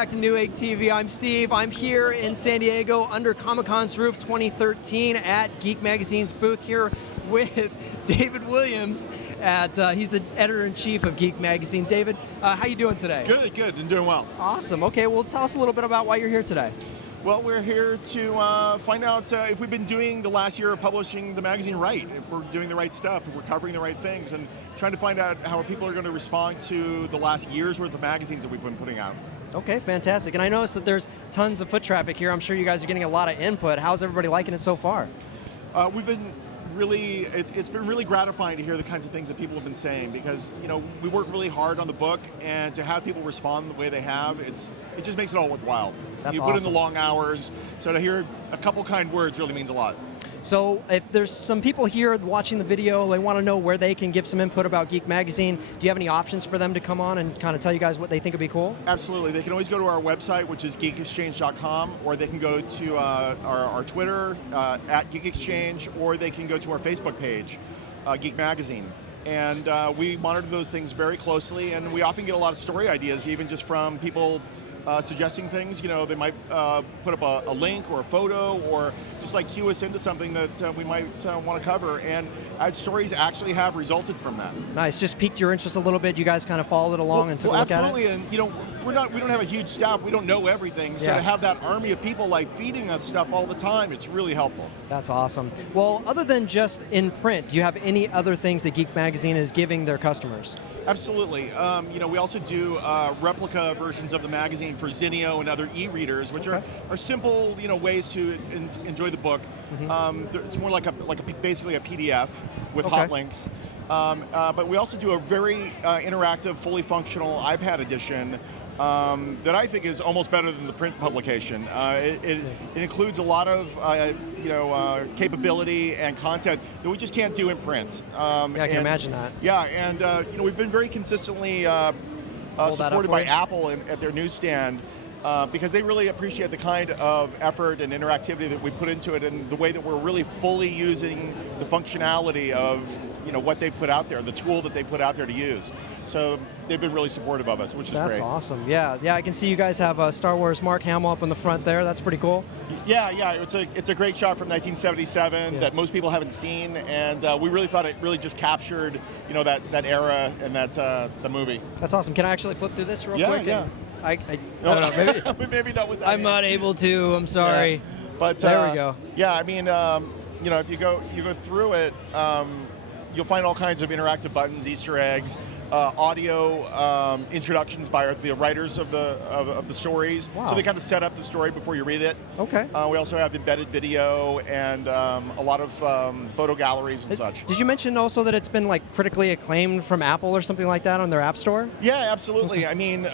back to Newegg TV. I'm Steve. I'm here in San Diego under Comic-Con's roof 2013 at Geek Magazine's booth here with David Williams. He's the editor-in-chief of Geek Magazine. David, how you doing today? Good, and doing well. Awesome. Okay, well, tell us a little bit about why you're here today. Well, we're here to find out if we've been doing the last year of publishing the magazine right, if we're doing the right stuff, if we're covering the right things, and trying to find out how people are going to respond to the last year's worth of magazines that we've been putting out. Okay, fantastic. And I noticed that there's tons of foot traffic here. I'm sure you guys are getting a lot of input. How's everybody liking it so far? We've been really, it's been really gratifying to hear the kinds of things that people have been saying, because we work really hard on the book, and to have people respond the way they have, it just makes it all worthwhile. That's you awesome. Put in the long hours, so to hear a couple kind words really means a lot. So if there's some people here watching the video, they want to know where they can give some input about Geek Magazine, do you have any options for them to come on and kind of tell you guys what they think would be cool? Absolutely. They can always go to our website, which is geekexchange.com, or they can go to our Twitter, at Geek Exchange, or they can go to our Facebook page, Geek Magazine. And we monitor those things very closely, and we often get a lot of story ideas, even just from people suggesting things. They might put up a link or a photo, or just like cue us into something that we might want to cover, and stories actually have resulted from that. Nice. Just piqued your interest a little bit. You guys kind of followed it along and took a look absolutely. at it? And we don't have a huge staff. We don't know everything. So to have that army of people feeding us stuff all the time, it's really helpful. That's awesome. Well, other than just in print, do you have any other things that Geek Magazine is giving their customers? Absolutely. We also do replica versions of the magazine for Zinio and other e-readers, which are simple, ways to enjoy the book. Mm-hmm. It's more like basically a PDF with hot links. But we also do a very interactive, fully functional iPad edition that I think is almost better than the print publication. It includes a lot of capability and content that we just can't do in print. I can imagine that. Yeah, and we've been very consistently supported by Apple at their newsstand, because they really appreciate the kind of effort and interactivity that we put into it, and the way that we're really fully using the functionality of what they put out there, the tool that they put out there to use. So they've been really supportive of us, which is great. That's awesome. Yeah, I can see you guys have a Star Wars Mark Hamill up in the front there. That's pretty cool. Yeah, it's a great shot from 1977 that most people haven't seen, and we really thought it really just captured that era and the movie. That's awesome. Can I actually flip through this real quick? Yeah. I don't know. Maybe not with that. I'm not able to. I'm sorry. Yeah. But there we go. Yeah, I mean, if you go through it, you'll find all kinds of interactive buttons, Easter eggs, audio introductions by the writers of the stories. Wow. So they kind of set up the story before you read it. Okay. We also have embedded video and a lot of photo galleries and such. Did you mention also that it's been critically acclaimed from Apple or something like that on their App Store? Yeah, absolutely. I mean,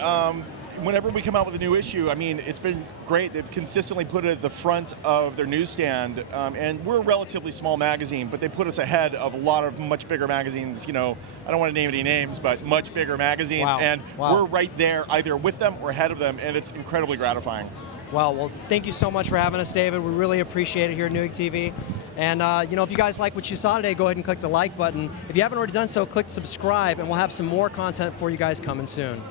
whenever we come out with a new issue, it's been great. They've consistently put it at the front of their newsstand, and we're a relatively small magazine, but they put us ahead of a lot of much bigger magazines. I don't want to name any names, but much bigger magazines, and we're right there, either with them or ahead of them, and it's incredibly gratifying. Wow, well, thank you so much for having us, David. We really appreciate it here at Newegg TV. And, if you guys like what you saw today, go ahead and click the like button. If you haven't already done so, click subscribe, and we'll have some more content for you guys coming soon.